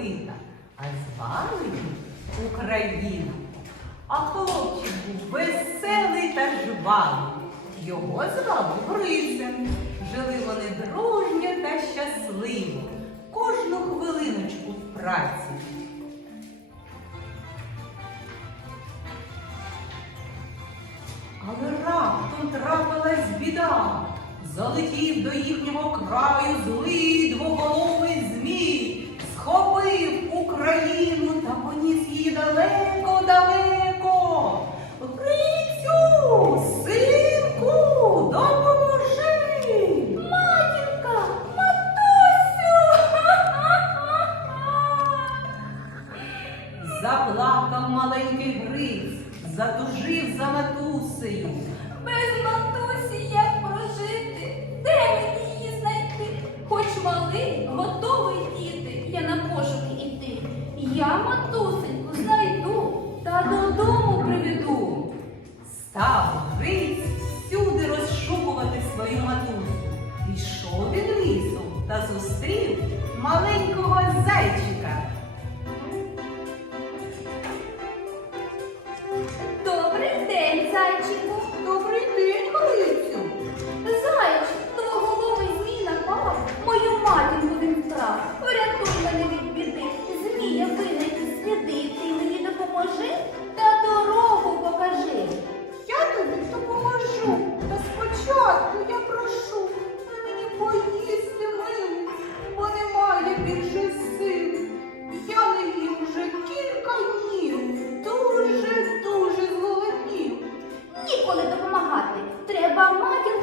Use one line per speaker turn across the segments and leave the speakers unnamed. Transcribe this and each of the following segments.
працьовита, а звали її Україна. А хлопчик був веселий та жвавий. Його звали Грицем. Жили вони дружньо та щасливо, кожну хвилиночку в праці. Але раптом трапилась біда. Залетів до їхнього краю злий двоголовий змій, схопив Україну та поніс її далеко-далеко. Грицю, синку, допоможи!
Матінка, матусю!
Заплакав маленький Гриць, затужив за матусею.
Без матусі як прожити? Де мені її знайти? Хоч малий, готовий діти,
зустрів маленького зайчика.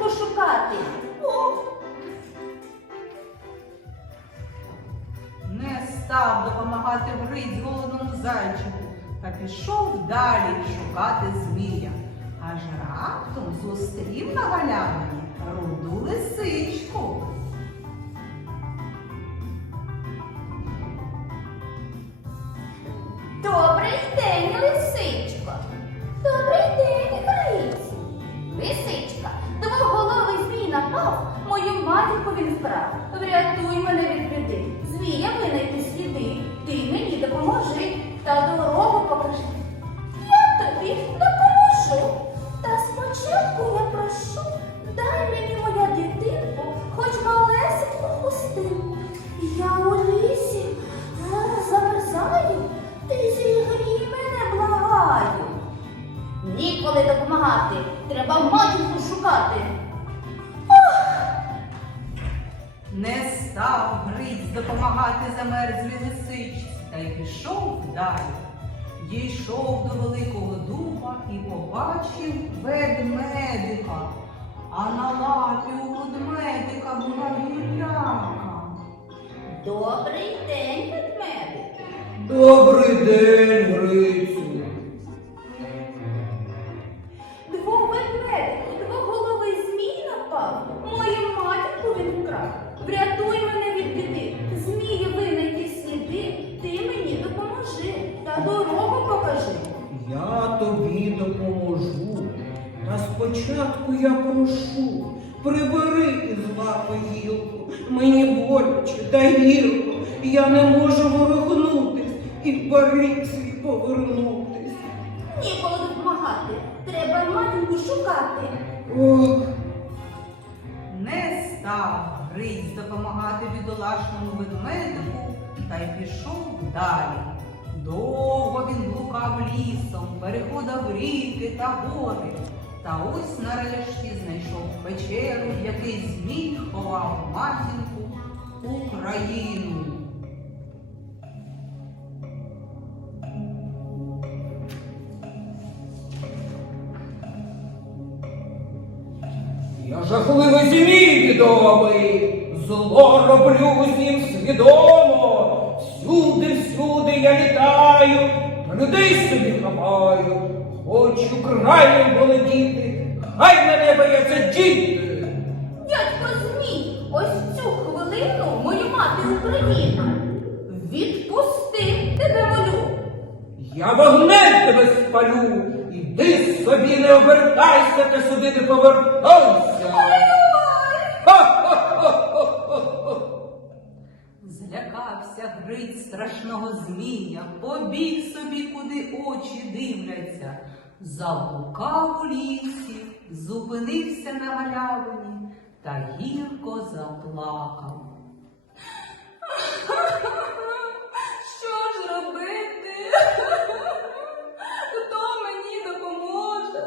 Матінку шукати.
О! Не став допомагати Гриць голодному зайчику та пішов далі шукати змія. Аж раптом зустрів на галявині руду лисичку.
Добрий день,
Дійшов до великого дуба і побачив ведмедика. А на лапі у ведмедика була гіляка.
Добрий день, ведмедик.
Добрий день, Грицю.
Та
спочатку я прошу, прибери із лапи гілку. Мені боляче та гірко. Я не можу ворухнутись і в барік свій повернутись.
Ніколи допомагати, треба матінку шукати.
Ох,
Не став Гриць допомагати бідолашному ведмедику та й пішов далі. Довго він блукав лісом, переходив ріки та гори. Та ось нарешті знайшов печеру, який змій ховав матінку Україну.
я жахливий змій відомий, зло роблю з ним свідомо. Всюди, всюди я літаю, та людей собі хапаю. Хочу краєм володіти, хай мене бояться діти.
Дядько Змій, ось цю хвилину мою мати Україну. Відпусти тебе молю.
Я вогнем тебе спалю, іди собі не обертайся, ти сюди не повертайся.
Злякався Гриць страшного змія, побіг собі, куди очі дивляться. Заблукав у лісі, зупинився на галявині та гірко заплакав.
Що ж робити? Хто мені допоможе?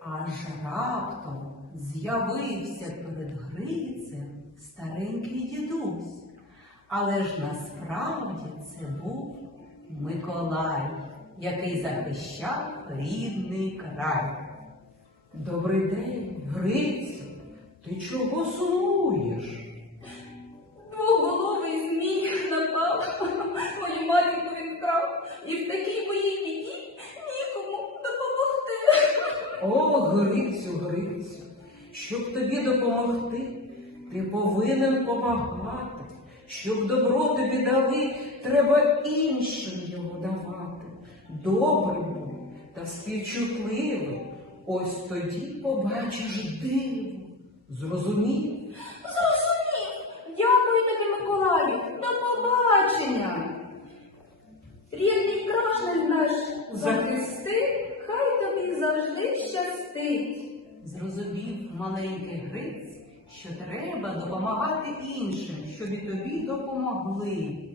Аж раптом з'явився перед Грицем старенький дідусь. Але ж насправді це був Миколай, який захищав рідний край.
Добрий день, Грицю. Ти чого сумуєш?
Двоголовий змій напав, мою матінку він і в такій моїй біді нікому допомогти.
О, Грицю, Грицю, щоб тобі допомогти, ти повинен помагати. Щоб добро тобі дали, треба іншим. Добрий та співчутливий. Ось тоді побачиш диво. Зрозумів?
Зрозумів. Дякую тобі, Миколаю. До побачення. Рідний краш наш захисти, хай тобі завжди щастить.
Зрозумів маленький Гриць, що треба допомагати іншим, щоб і тобі допомогли.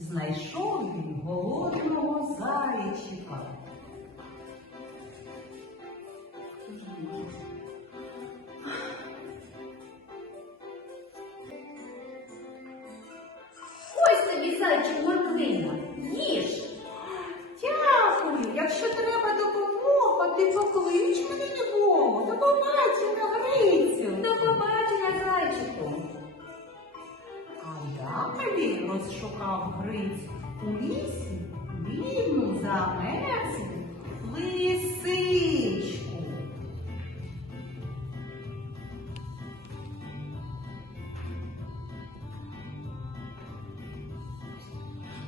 Знайшов він голодного зайчика.
Ось тобі зайчик морквина. Їж.
Дякую, якщо треба допомога, ти поклич мене нікому. До побачення, Грицю. Далі розшукав Гриць у лісі бідну замерзлу лисичку.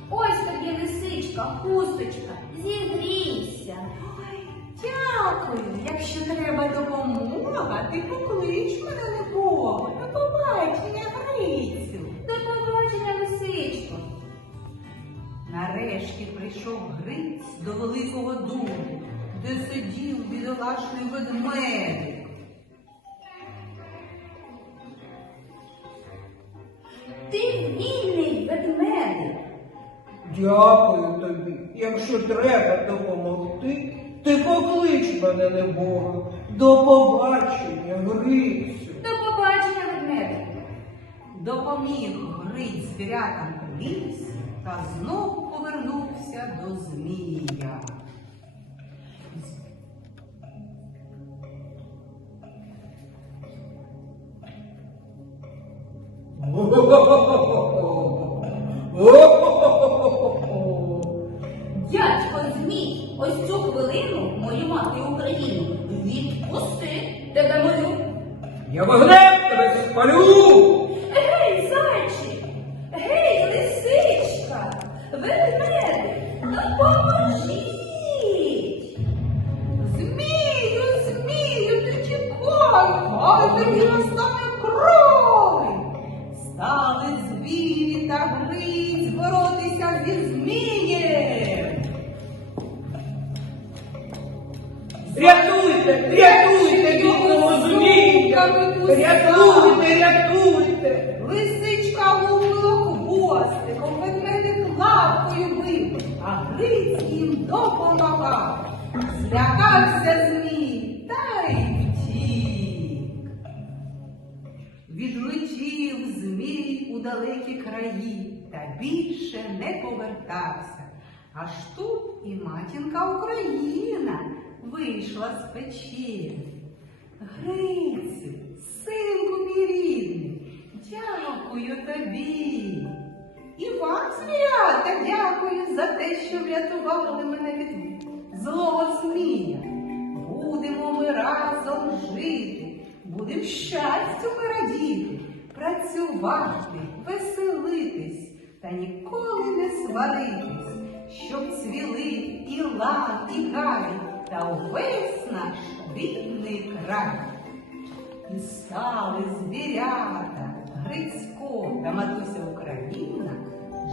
Ось тобі лисичка, хусточка, зігрійся.
Ой, дякую. Якщо треба допомога, ти поклич Прийшов Гриць до великого дубу, де сидів бідолашний ведмедик.
Ти вільний ведмедик.
Дякую тобі. Якщо треба допомогти, ти поклич мене небога. До побачення, Грицю.
До побачення, ведмедик.
Допоміг Гриць звірятам у лісі та знов повернувся до Змія.
Дядько Змій, ось цю хвилину мою мати Україну. Відпусти тебе молю.
Я вогнем Рятуйте, рятуйте!
Лисичка лупила хвостиком, ведмедик лапкою бив, а гриць їм допомагав. Злякався змій та й втік. Відлетів змій у далекі краї та більше не повертався. Аж тут і матінка Україна вийшла з печі. Грицю, синку мій рідний, дякую тобі. І вам, звірята, дякую за те, що врятували мене від злого змія. Будемо ми разом жити, будем щастю ми радіти, працювати, веселитись та ніколи не сваритись, щоб цвіли і лав, і гай, та увесь наш рідний край. І стали звірята, Грицько та матуся Україна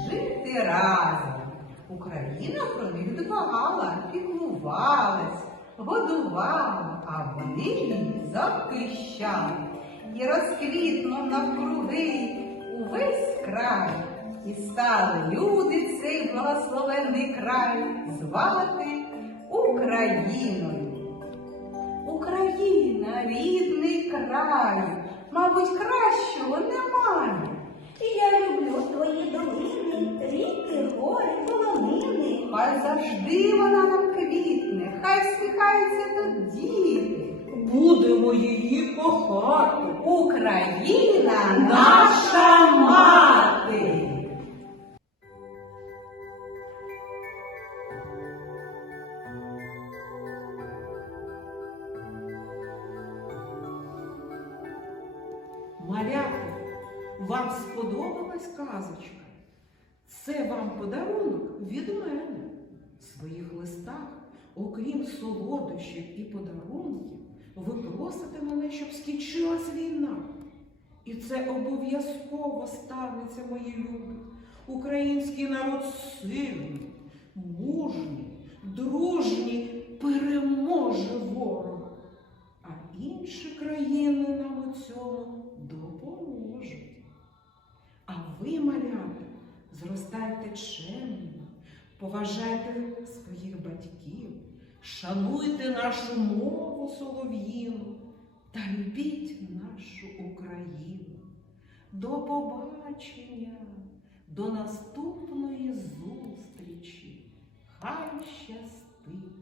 жити разом. Україна про них дбала, піклувалась, годувала, а вони її захищали. І розквітнув навкруги увесь край. І стали люди цей благословенний край звати Україною. Україна, рідний край, мабуть, кращого немає.
І я люблю твої долини, ріки, гори, полонини.
Хай завжди вона нам квітне, хай всміхаються тут діти.
Будемо її кохати.
Україна наша мати.
Малята, вам сподобалась казочка? Це вам подарунок від мене. В своїх листах, окрім солодощів і подарунків, ви просите мене, щоб скінчилась війна. І це обов'язково станеться, мої любі. Український народ сильний, мужній, дружній, переможе ворога. А інші країни нам у цьому ви, малята, зростайте чемно, поважайте своїх батьків, шануйте нашу мову солов'їну та любіть нашу Україну. До побачення, до наступної зустрічі. Хай щастить!